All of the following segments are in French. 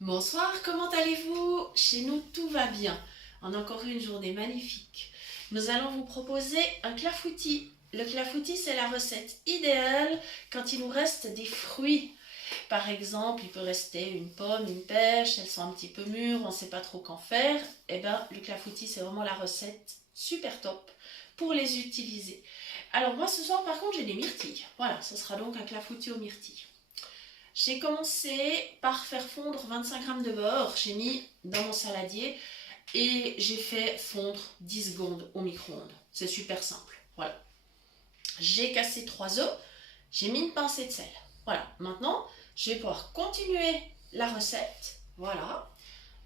Bonsoir, comment allez-vous? Chez nous, tout va bien. En encore une journée magnifique. Nous allons vous proposer un clafoutis. Le clafoutis, c'est la recette idéale quand il nous reste des fruits. Par exemple, il peut rester une pomme, une pêche, elles sont un petit peu mûres, on ne sait pas trop qu'en faire. Eh bien, le clafoutis, c'est vraiment la recette super top pour les utiliser. Alors moi, ce soir, par contre, j'ai des myrtilles. Voilà, ce sera donc un clafoutis aux myrtilles. J'ai commencé par faire fondre 25 g de beurre, j'ai mis dans mon saladier et j'ai fait fondre 10 secondes au micro-ondes. C'est super simple. Voilà. J'ai cassé 3 œufs, j'ai mis une pincée de sel. Voilà. Maintenant, je vais pouvoir continuer la recette. Voilà.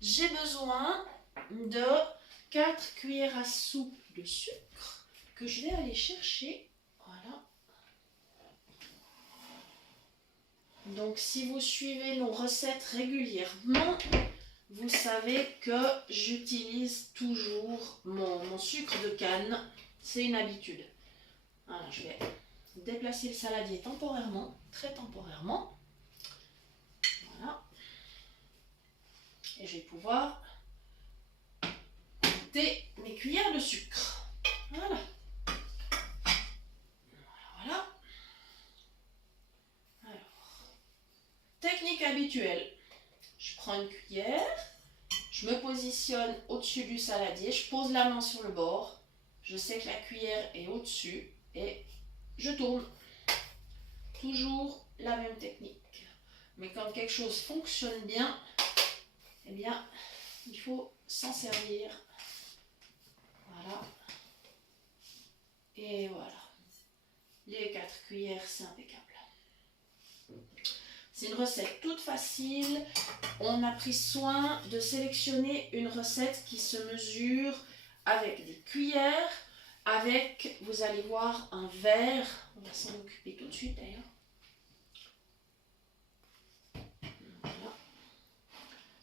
J'ai besoin de 4 cuillères à soupe de sucre que je vais aller chercher. Voilà. Donc si vous suivez nos recettes régulièrement, vous savez que j'utilise toujours mon sucre de canne. C'est une habitude. Voilà, je vais déplacer le saladier temporairement, très temporairement. Voilà. Et je vais pouvoir goûter mes cuillères de sucre. Voilà. Voilà. Alors, technique habituelle. Je prends une cuillère, je me positionne au-dessus du saladier, je pose la main sur le bord, je sais que la cuillère est au-dessus et je tourne. Toujours la même technique. Mais quand quelque chose fonctionne bien, eh bien, il faut s'en servir. Voilà. Et voilà. Les 4 cuillères, c'est impeccable. C'est une recette toute facile. On a pris soin de sélectionner une recette qui se mesure avec des cuillères, avec, vous allez voir, un verre. On va s'en occuper tout de suite d'ailleurs. Voilà.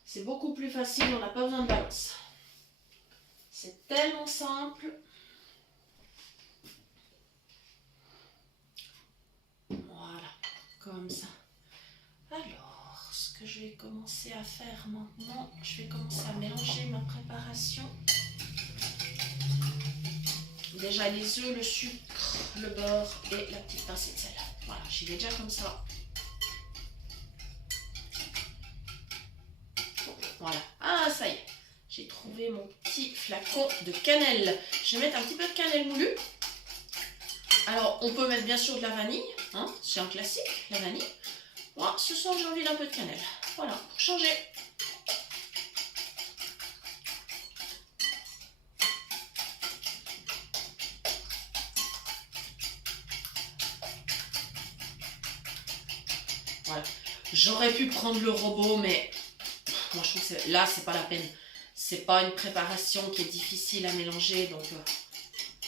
C'est beaucoup plus facile, on n'a pas besoin de balance. C'est tellement simple. Voilà, comme ça. Alors, ce que je vais commencer à faire maintenant, je vais commencer à mélanger ma préparation. Déjà les œufs, le sucre, le beurre et la petite pincée de sel. Voilà, j'y vais déjà comme ça. Voilà, ah ça y est, j'ai trouvé mon petit flacon de cannelle. Je vais mettre un petit peu de cannelle moulue. Alors, on peut mettre bien sûr de la vanille, hein, c'est un classique, la vanille. Moi, ce soir, j'ai envie d'un peu de cannelle. Voilà, pour changer. Voilà. J'aurais pu prendre le robot, mais moi, je trouve que là, c'est pas la peine. C'est pas une préparation qui est difficile à mélanger, donc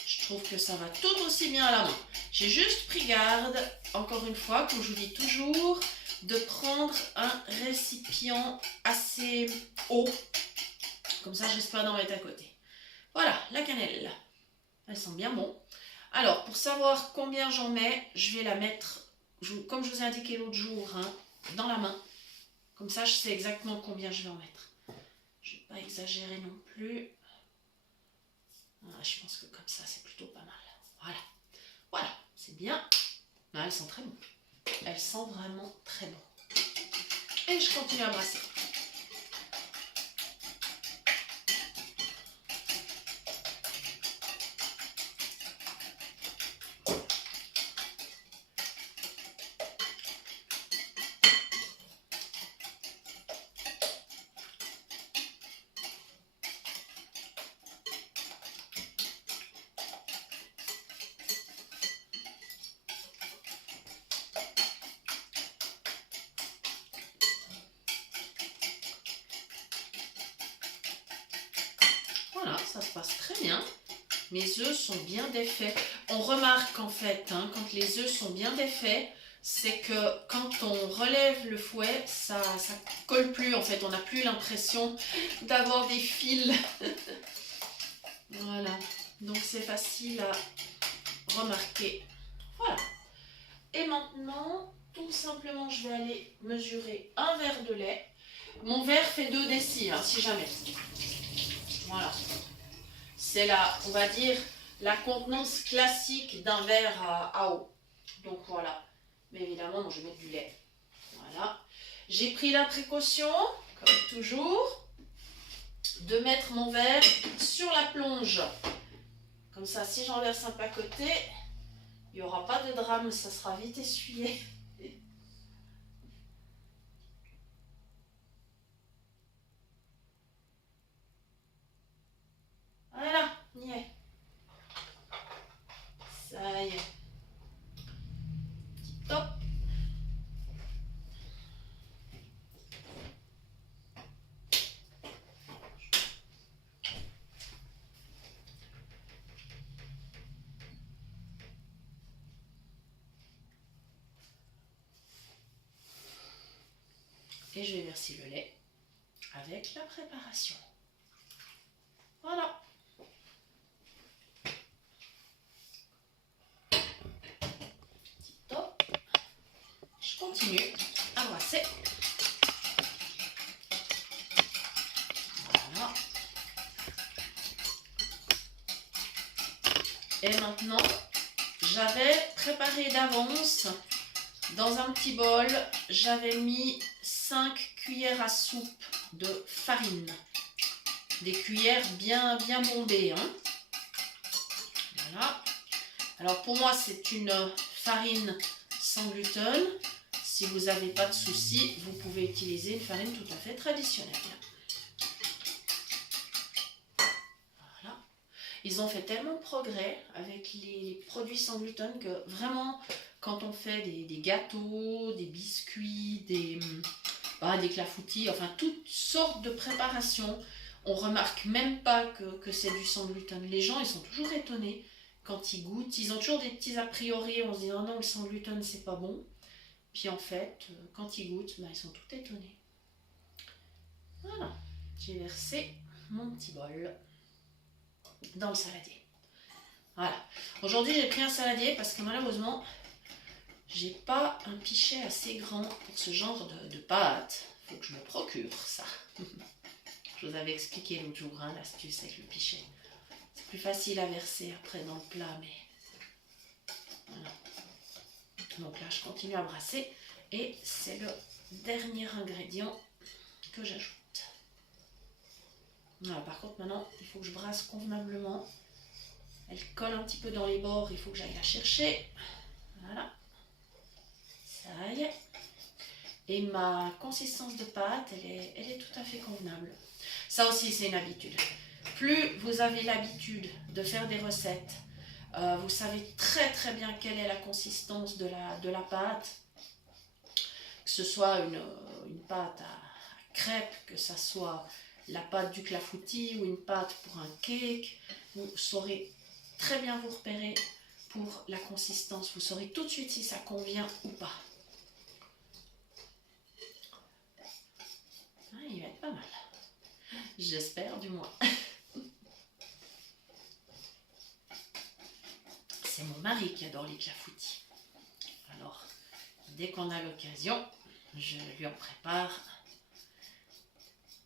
je trouve que ça va tout aussi bien à la main. J'ai juste pris garde, encore une fois, comme je vous dis toujours, de prendre un récipient assez haut. Comme ça, je risque pas d'en mettre à côté. Voilà, la cannelle. Elle sent bien bon. Alors, pour savoir combien j'en mets, je vais la mettre, comme je vous ai indiqué l'autre jour, hein, dans la main. Comme ça, je sais exactement combien je vais en mettre. Je ne vais pas exagérer non plus. Ah, je pense que comme ça, c'est plutôt pas mal. Voilà. Voilà, c'est bien. Ah, elles sont très bonnes. Elles sentent vraiment très bon. Et je continue à brasser. Voilà, ça se passe très bien. Mes œufs sont bien défaits. On remarque en fait, hein, quand les œufs sont bien défaits, c'est que quand on relève le fouet, ça colle plus en fait. On n'a plus l'impression d'avoir des fils. Voilà, donc c'est facile à remarquer. Voilà. Et maintenant, tout simplement, je vais aller mesurer un verre de lait. Mon verre fait 2 décis, hein, si jamais. Voilà. C'est la, on va dire, la contenance classique d'un verre à eau. Donc voilà. Mais évidemment, moi, je vais mettre du lait. Voilà. J'ai pris la précaution, comme toujours, de mettre mon verre sur la plonge. Comme ça, si j'en verse un pas côté, il n'y aura pas de drame, ça sera vite essuyé. Voilà, y est. Ça y est. Top. Et je vais verser le lait avec la préparation. Voilà. Top. Je continue à brasser. Voilà. Et maintenant, j'avais préparé d'avance dans un petit bol, j'avais mis 5 cuillères à soupe de farine. Des cuillères bien bombées. Hein. Voilà. Alors pour moi, c'est une farine sans gluten. Si vous n'avez pas de soucis, vous pouvez utiliser une farine tout à fait traditionnelle. Voilà. Ils ont fait tellement de progrès avec les produits sans gluten que vraiment, quand on fait des gâteaux, des biscuits, des clafoutis, enfin toutes sortes de préparations, on remarque même pas que c'est du sans gluten. Les gens, ils sont toujours étonnés quand ils goûtent. Ils ont toujours des petits a priori, on se dit oh non, le sans gluten c'est pas bon. Puis en fait, quand ils goûtent, ils sont tout étonnés. Voilà, j'ai versé mon petit bol dans le saladier. Voilà. Aujourd'hui, j'ai pris un saladier parce que malheureusement, j'ai pas un pichet assez grand pour ce genre de pâte. Faut que je me procure ça. Je vous avais expliqué l'autre jour l'astuce avec le pichet. C'est plus facile à verser après dans le plat, mais voilà. Donc là, je continue à brasser et c'est le dernier ingrédient que j'ajoute. Voilà, par contre, maintenant, il faut que je brasse convenablement. Elle colle un petit peu dans les bords, il faut que j'aille la chercher. Voilà. Ça y est. Et ma consistance de pâte, elle est tout à fait convenable. Ça aussi, c'est une habitude. Plus vous avez l'habitude de faire des recettes, vous savez très bien quelle est la consistance de la pâte. Que ce soit une pâte à crêpes, que ce soit la pâte du clafoutis ou une pâte pour un cake, vous saurez très bien vous repérer pour la consistance. Vous saurez tout de suite si ça convient ou pas. Il va être pas mal. J'espère du moins. C'est mon mari qui adore les clafoutis. Alors, dès qu'on a l'occasion, je lui en prépare.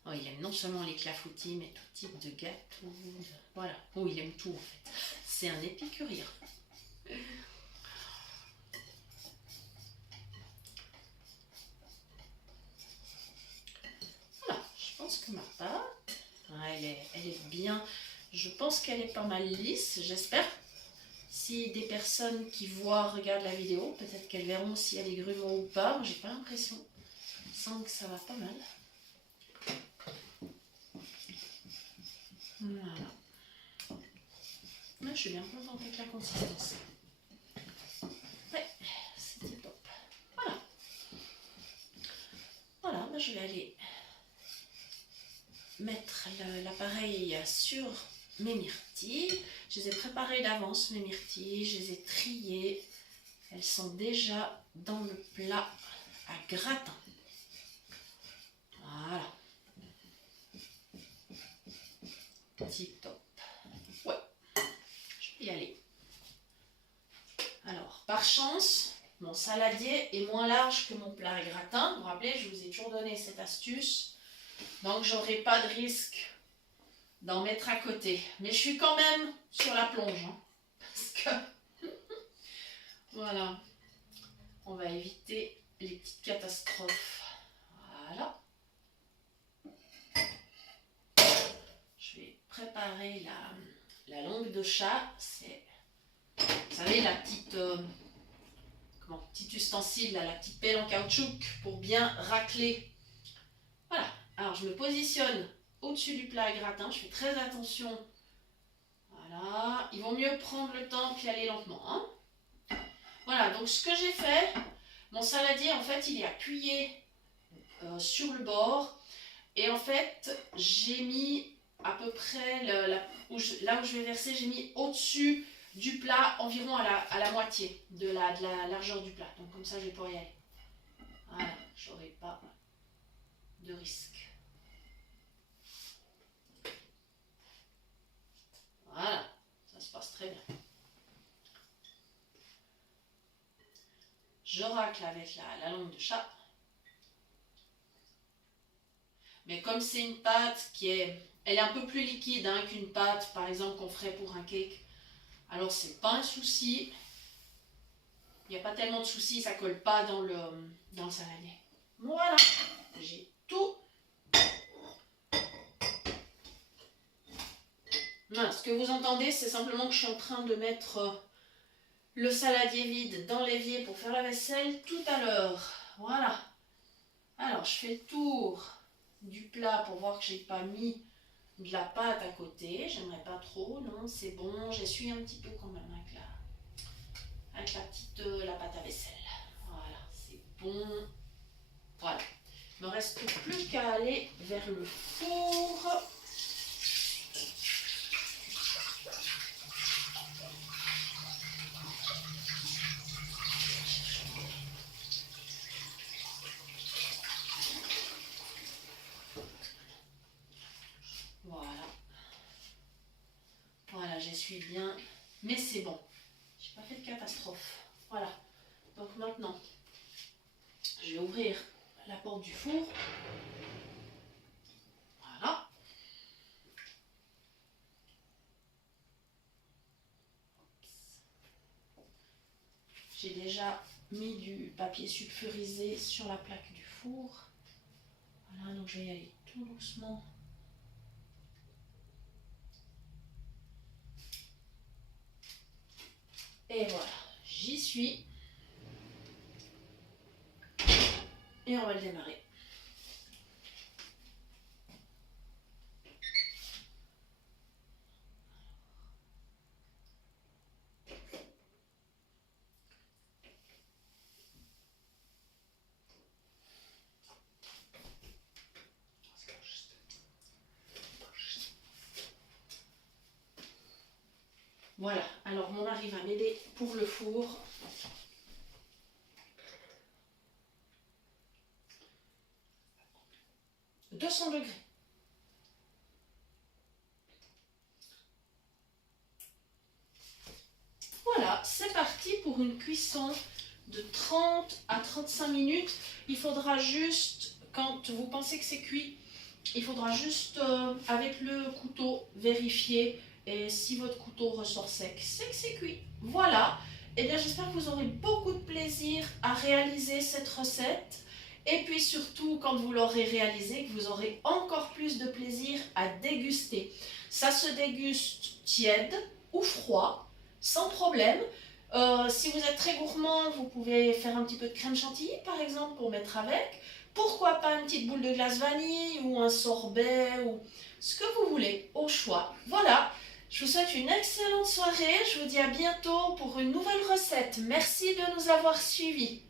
Oh, il aime non seulement les clafoutis, mais tout type de gâteaux. Voilà. Oh, il aime tout en fait. C'est un épicurien. Voilà, je pense que ma pâte, elle est bien. Je pense qu'elle est pas mal lisse, j'espère. Si des personnes qui regardent la vidéo, peut-être qu'elles verront si elle est grumeaux ou pas. J'ai pas l'impression. Je sens que ça va pas mal. Voilà. Là, je suis bien contente avec la consistance. Ouais, c'était top. Voilà. Voilà, je vais aller mettre l'appareil sur mes myrtilles. Je les ai préparées d'avance, mes myrtilles. Je les ai triées. Elles sont déjà dans le plat à gratin. Voilà. Tip top. Ouais, je vais y aller. Alors, par chance, mon saladier est moins large que mon plat à gratin. Vous vous rappelez, je vous ai toujours donné cette astuce. Donc, j'aurai pas de risque d'en mettre à côté. Mais je suis quand même sur la plonge. Hein, parce que, voilà, on va éviter les petites catastrophes. Voilà. Je vais préparer la langue de chat. C'est, vous savez, la petite... petit ustensile, là, la petite pelle en caoutchouc pour bien racler. Voilà, alors je me positionne au-dessus du plat à gratin, je fais très attention. Voilà, il vaut mieux prendre le temps puis aller lentement. Hein. Voilà, donc ce que j'ai fait, mon saladier en fait il est appuyé sur le bord et en fait j'ai mis à peu près là où je vais verser, j'ai mis au-dessus du plat environ à la moitié de la largeur du plat. Donc comme ça, je vais pouvoir y aller. Voilà, j'aurai pas de risque. Voilà, ça se passe très bien. Je racle avec la langue de chat. Mais comme c'est une pâte elle est un peu plus liquide hein, qu'une pâte, par exemple, qu'on ferait pour un cake, alors c'est pas un souci. Il n'y a pas tellement de soucis, ça colle pas dans le saladier. Voilà, j'ai tout. Voilà, ce que vous entendez, c'est simplement que je suis en train de mettre le saladier vide dans l'évier pour faire la vaisselle tout à l'heure. Voilà. Alors, je fais le tour du plat pour voir que j'ai pas mis de la pâte à côté. J'aimerais pas trop, non, c'est bon. J'essuie un petit peu quand même avec la pâte à vaisselle. Voilà, c'est bon. Voilà. Il ne me reste plus qu'à aller vers le four. Voilà, j'essuie bien, mais c'est bon. J'ai pas fait de catastrophe. Voilà. Donc maintenant, je vais ouvrir la porte du four. Voilà. J'ai déjà mis du papier sulfurisé sur la plaque du four. Voilà, donc je vais y aller tout doucement. Et voilà, j'y suis. Et on va le démarrer. Voilà, alors mon mari va m'aider pour le four. « 200 degrés. Voilà, c'est parti pour une cuisson de 30 à 35 minutes. Il faudra juste, quand vous pensez que c'est cuit, il faudra juste avec le couteau vérifier. Et si votre couteau ressort sec, c'est que c'est cuit. Voilà. Et bien j'espère que vous aurez beaucoup de plaisir à réaliser cette recette. Et puis surtout, quand vous l'aurez réalisé, que vous aurez encore plus de plaisir à déguster. Ça se déguste tiède ou froid, sans problème. Si vous êtes très gourmand, vous pouvez faire un petit peu de crème chantilly, par exemple, pour mettre avec. Pourquoi pas une petite boule de glace vanille ou un sorbet ou ce que vous voulez, au choix. Voilà, je vous souhaite une excellente soirée. Je vous dis à bientôt pour une nouvelle recette. Merci de nous avoir suivis.